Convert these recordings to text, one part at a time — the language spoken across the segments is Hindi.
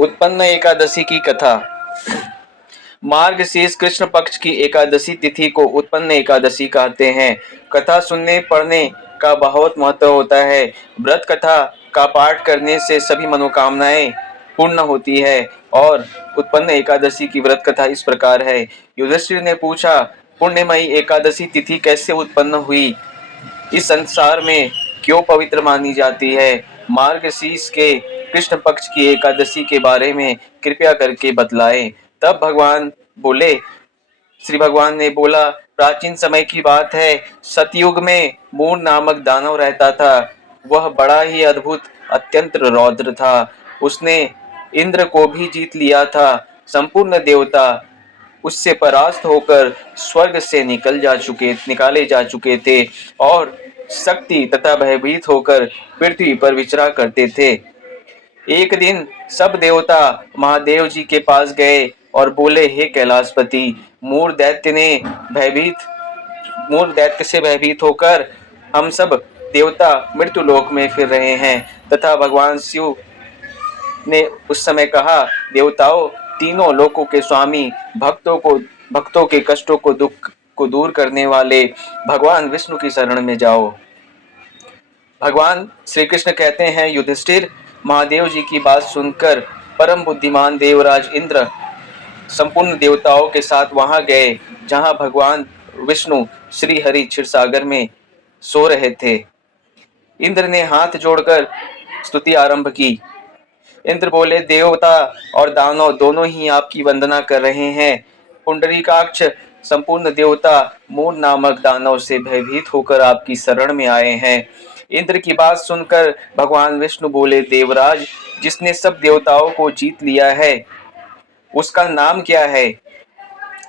उत्पन्न एकादशी की कथा। मार्गशीर्ष कृष्ण पक्ष की एकादशी तिथि को उत्पन्न एकादशी कहते हैं। कथा सुनने पढ़ने का बहुत महत्व होता है। व्रत कथा का पाठ करने से सभी मनोकामनाएं पूर्ण होती है। और उत्पन्न एकादशी की व्रत कथा इस प्रकार है। युधिष्ठिर ने पूछा, पुण्यमयी एकादशी तिथि कैसे उत्पन्न हुई? इस संसार में क्यों पवित्र मानी जाती है? मार्गशीर्ष के कृष्ण पक्ष की एकादशी के बारे में कृपया करके बतलाएं। तब श्री भगवान ने बोला, प्राचीन समय की बात है। सतयुग में मूर नामक दानव रहता था। वह बड़ा ही अद्भुत अत्यंत रौद्र था। उसने इंद्र को भी जीत लिया था। संपूर्ण देवता उससे परास्त होकर स्वर्ग से निकाले जा चुके थे और शक्ति तथा भयभीत होकर पृथ्वी पर विचरा करते थे। एक दिन सब देवता महादेव जी के पास गए और बोले, हे कैलाशपति, मूर दैत्य से भयभीत होकर हम सब देवता मृत्यु लोक में फिर रहे हैं। तथा भगवान शिव ने उस समय कहा, देवताओं, तीनों लोकों के स्वामी, भक्तों के कष्टों को दुख को दूर करने वाले भगवान विष्णु की शरण में जाओ। भगवान श्री कृष्ण कहते हैं, युधिष्ठिर, महादेव जी की बात सुनकर परम बुद्धिमान देवराज इंद्र संपूर्ण देवताओं के साथ वहां गए जहां भगवान विष्णु श्री हरि क्षीरसागर में सो रहे थे। इंद्र ने हाथ जोड़कर स्तुति आरंभ की। इंद्र बोले, देवता और दानव दोनों ही आपकी वंदना कर रहे हैं। पुंडरीकाक्ष, संपूर्ण देवता मूर नामक दानव से भयभीत होकर आपकी शरण में आए हैं। इंद्र की बात सुनकर भगवान विष्णु बोले, देवराज, जिसने सब देवताओं को जीत लिया है उसका नाम क्या है?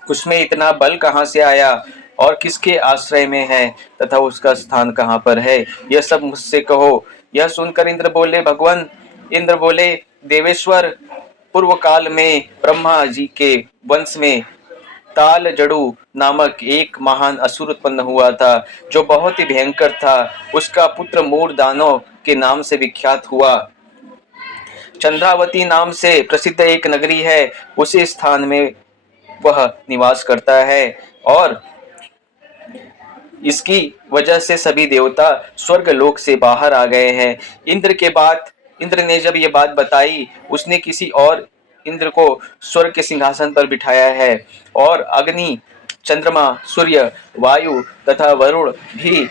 उसमें इतना बल कहाँ से आया और किसके आश्रय में है तथा उसका स्थान कहाँ पर है? यह सब मुझसे कहो। यह सुनकर इंद्र बोले, देवेश्वर, पूर्व काल में ब्रह्मा जी के वंश में ताल जड़ु नामक एक महान असुर उत्पन्न हुआ था जो बहुत ही भयंकर था। उसका पुत्र मूर दानव के नाम से विख्यात हुआ। चंद्रावती नाम से प्रसिद्ध एक नगरी है, उसी स्थान में वह निवास करता है और इसकी वजह से सभी देवता स्वर्ग लोक से बाहर आ गए हैं। इंद्र ने जब ये बात बताई, उसने किसी और इंद्र को स्वर्ग के सिंहासन पर बिठाया है और अग्नि, चंद्रमा, सूर्य, वायु तथा वरुण भी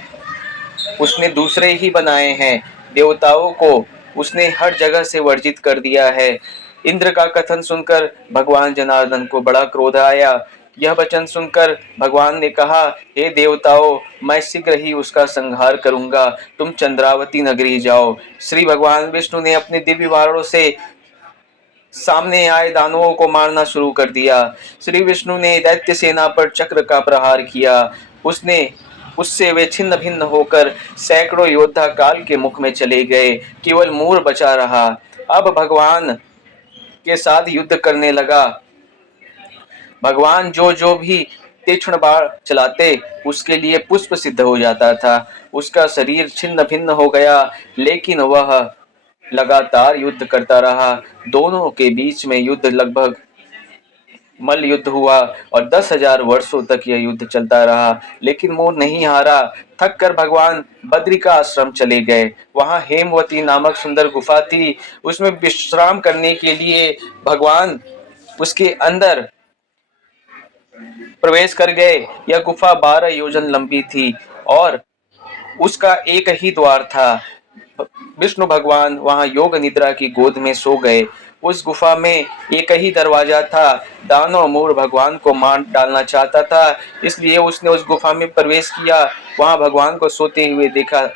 उसने दूसरे ही बनाए हैं। देवताओं को उसने हर जगह से वर्जित कर दिया है। इंद्र का कथन सुनकर भगवान जनार्दन को बड़ा क्रोध आया। यह वचन सुनकर भगवान ने कहा, हे देवताओं, मैं शीघ्र ही उसका संहार करूंगा। तुम चंद्रावती नगरी जाओ। श्री भगवान विष्णु ने अपने दिव्य बाणों से सामने आए दानवों को मारना शुरू कर दिया। श्री विष्णु ने दैत्य सेना पर चक्र का प्रहार किया। उससे वे छिन्न भिन्न होकर सैकड़ों योद्धा काल के मुख में चले गए। केवल मूर बचा रहा। अब भगवान के साथ युद्ध करने लगा। भगवान जो भी तीक्ष्ण बाण चलाते उसके लिए पुष्प सिद्ध हो जाता था। उसका शरीर छिन्न भिन्न हो गया, लेकिन वह लगातार युद्ध करता रहा। दोनों के बीच में युद्ध लगभग मल्ल युद्ध हुआ और 10,000 वर्षों तक यह युद्ध चलता रहा, लेकिन मोर नहीं हारा। थक कर भगवान बद्री का आश्रम चले गए। वहां हेमवती नामक सुंदर गुफा थी। उसमें विश्राम करने के लिए भगवान उसके अंदर प्रवेश कर गए। यह गुफा 12 योजन लंबी थी और उसका एक ही द्वार था। विष्णु भगवान वहां योग निद्रा की गोद में सो गए। उस गुफा में एक ही दरवाजा था। दानव मूर भगवान को मार डालना चाहता था, इसलिए उसने उस गुफा में प्रवेश किया। वहां भगवान को सोते हुए देखा।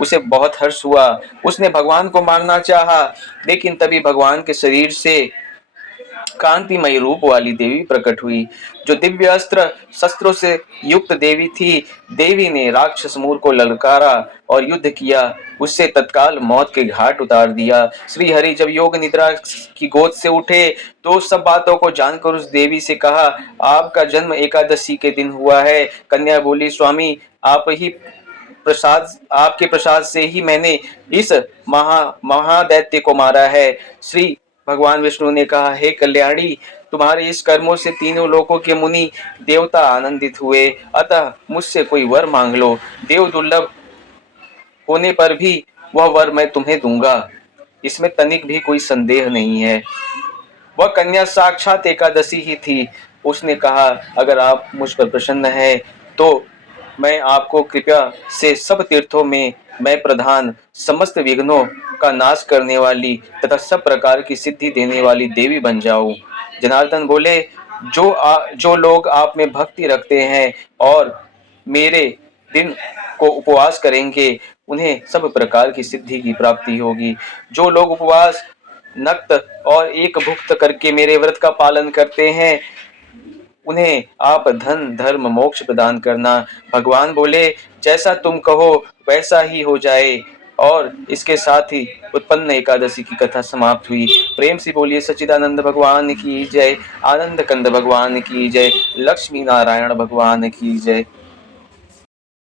उसे बहुत हर्ष हुआ। उसने भगवान को मारना चाहा, लेकिन तभी भगवान के शरीर से कांतिमय रूप वाली देवी प्रकट हुई, जो दिव्य अस्त्र शस्त्रों से युक्त देवी थी। देवी ने राक्षस मूर को ललकारा और युद्ध किया। उससे तत्काल मौत के घाट उतार दिया। श्री हरि जब योग निद्रा की गोद से उठे तो सब बातों को जानकर उस देवी से कहा, आपका जन्म एकादशी के दिन हुआ है। कन्या बोली, स्वामी, आपके प्रसाद से ही मैंने इस महादैत्य को मारा है। श्री भगवान विष्णु ने कहा, हे कल्याणी, तुम्हारे इस कर्मों से तीनों लोकों के मुनि देवता आनंदित हुए, अतः मुझसे कोई वर मांग लो। देव दुर्लभ होने पर भी वह वर मैं तुम्हें दूंगा, इसमें तनिक भी कोई संदेह नहीं है। वह कन्या साक्षात एकादशी ही थी। उसने कहा, अगर आप मुझ पर प्रसन्न है तो मैं आपको कृपया से सब तीर्थों में मैं प्रधान, समस्त विघ्नों का नाश करने वाली तथा सब प्रकार की सिद्धि देने वाली देवी बन जाऊं। जनार्दन बोले, जो लोग आप में भक्ति रखते हैं और मेरे दिन को उपवास करेंगे, उन्हें सब प्रकार की सिद्धि की प्राप्ति होगी। जो लोग उपवास, नक्त और एक भुक्त करके मेरे व्रत का पालन करते हैं, उन्हें आप धन, धर्म, मोक्ष प्रदान करना। भगवान बोले, जैसा तुम कहो वैसा ही हो जाए। और इसके साथ ही उत्पन्न एकादशी की कथा समाप्त हुई। प्रेम से बोलिए सच्चिदानंद भगवान की जय, आनंद कंद भगवान की जय, लक्ष्मी नारायण भगवान की जय।